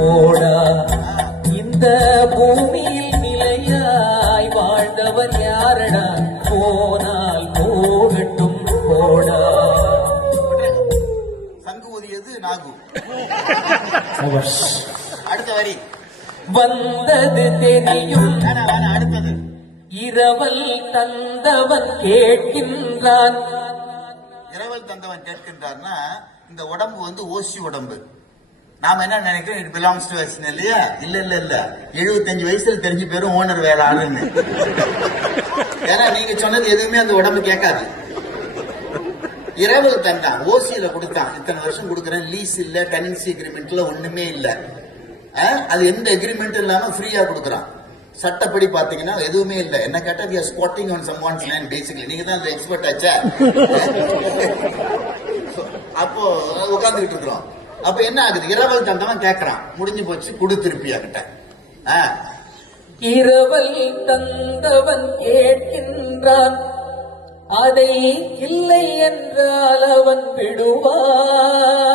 போடா. இந்த பூமியில் நிலையாய் வாழ்ந்தவர் யாரடா, போனால் போகட்டும் போடா. சங்கு ஊதியது நாகு. அடுத்த வரி வந்தது தெரியும் அடுத்தது இரவல் தந்தவன் கேட்கின்றான். இரவல் தந்தவன் கேட்கின்றார்னா இந்த உடம்பு வந்து ஓசி உடம்பு. நாம என்ன நினைக்கிறோம், இட் பிலாங்ஸ் டு அஸ் இல்லையா? இல்ல இல்ல இல்ல, 75 வயசுல தெரிஞ்சு பேரும் ஓனர் வேலை ஆளுன்னு. ஏன்னா நீங்க சொன்னது எதுவுமே அந்த உடம்பு கேட்காது. இரவல் தந்தான், ஓசியில கொடுத்தான், இத்தனை வருஷம் கொடுக்கறேன், லீஸ் இல்ல, டெனன்சி அக்ரிமெண்ட்ல ஒண்ணுமே இல்ல, அது எந்த அக்ரிமெண்ட் இல்லாம ஃப்ரீயா கொடுக்கறான். சட்டப்படி பாத்தீங்கன்னா எதுவுமே இல்ல. என்ன கேட்டா we are squatting on someone's land basically. நீங்க தான் எக்ஸ்பர்ட் ஆச்சா. அப்போ உட்கார்ந்துகிட்டு இருக்கிறோம். அப்ப என்ன ஆகுது, இரவல் தந்தவன் கேட்கறான், முடிஞ்சு போச்சு, குடு திருப்பியா கிட்ட. இரவல் தந்தவன் கேட்கின்றான், அதை இல்லை என்றால் அவன் விடுவானா?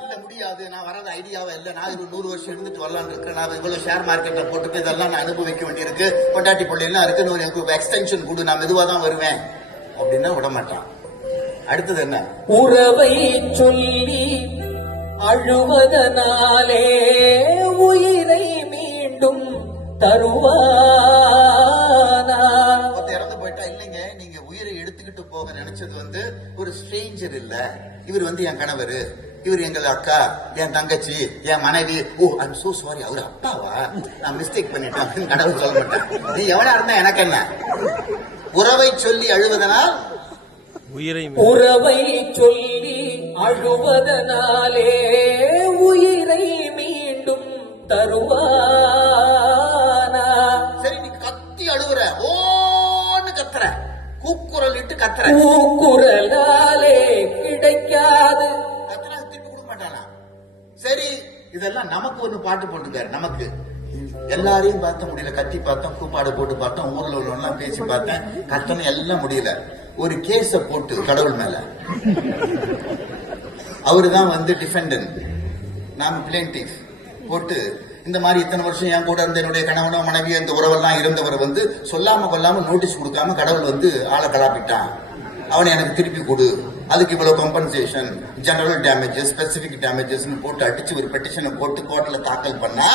இல்ல முடியாது, நான் வரது ஐடியாவே இல்ல, நான் 100 வருஷம் இருந்துட்டு வரலான்னு இருக்கேன், நான் இவ்வளவு ஷேர் மார்க்கெட்ல போட்டுட்டு இதெல்லாம் நான் அனுபவிக்க வேண்டியிருக்கு, பொண்டாட்டி பிள்ளைலாம் இருக்கு, எனக்கு எக்ஸ்டென்ஷன் கொடு, நான் மெதுவா தான் வருவேன் அப்படின்னா விட மாட்டான். அடுத்தது என்ன, உறவை சொல்லி அழுவதனாலே உயிரை மீண்டும் தருவானா? இறந்து போயிட்டா, இல்லைங்க நீங்க உயிரை எடுத்துக்கிட்டு போக நினைச்சது வந்து ஒரு ஸ்ட்ரேஞ்சர் இல்ல, இவர் வந்து என் கணவர், இவர் எங்கள் அக்கா, என் தங்கச்சி, என் மனைவி. ஓ ஐம் சோ சாரி, அவர் அப்பாவா, நான் மிஸ்டேக் பண்ணிட்டேன் கடவுள் சொல்ல மாட்டேன். நீ எவனா இருந்தா எனக்கு என்ன. உறவை சொல்லி அழுவதனால், உறவை சொல்லி அழுவதனாலே உயிரை மீண்டும் தருவானா? சரி நீ கத்தி அழுவுற, ஓன்னு கத்துற, கூக்குரல் இட்டு கத்துற, கூக்குரலாலே கிடைக்காது, கத்துனா திருப்பி கொடுக்க மாட்டானா? சரி இதெல்லாம் நமக்கு ஒரு பாட்டு போட்டுக்காரு. நமக்கு எல்லாரையும் பார்த்த முடியல, கத்தி பார்த்தோம், கூப்பாடு போட்டு பார்த்தோம், ஊர்ல உள்ளவெல்லாம் பேசி பார்த்தேன், கத்தனும் எல்லாம் முடியல. ஒரு கேஸ போட்டு கடவுள் மேல, அவருதான் வந்து டிஃபெண்டன்ட், நாம பிளேன்டிஃப் போட்டு, இந்த மாதிரி இத்தனை வருஷம் என் கூட இருந்த என்னுடைய கணவனோ மனைவியோ இந்த உறவெல்லாம் இருந்தவர் வந்து சொல்லாம கொள்ளாம நோட்டீஸ் கொடுக்காம கடவுள் வந்து ஆளை கலாப்பிட்டான், அவனை எனக்கு திருப்பி கொடு, அதுக்கு இவ்வளவு compensation, general damages, specific damages போட்டு அடிச்சு ஒரு பெட்டிஷனை போட்டு கோர்ட்ல தாக்கல் பண்ணா,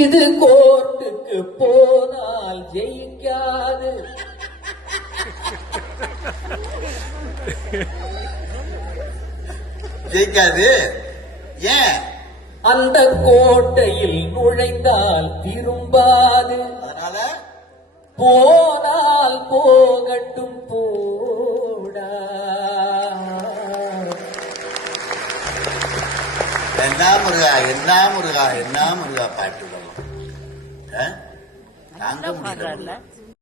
இது கோர்ட்டுக்கு போனால் ஜெயிக்காது, ஜெயிக்காது. ஏன்? அந்த கோட்டையில் நுழைந்தால் திரும்பாது, அதனால போனால் போகட்டும் போடா. என்ன முருகா, என்ன முருகா, என்ன முருகா பாட்டு தாங்க முடியல.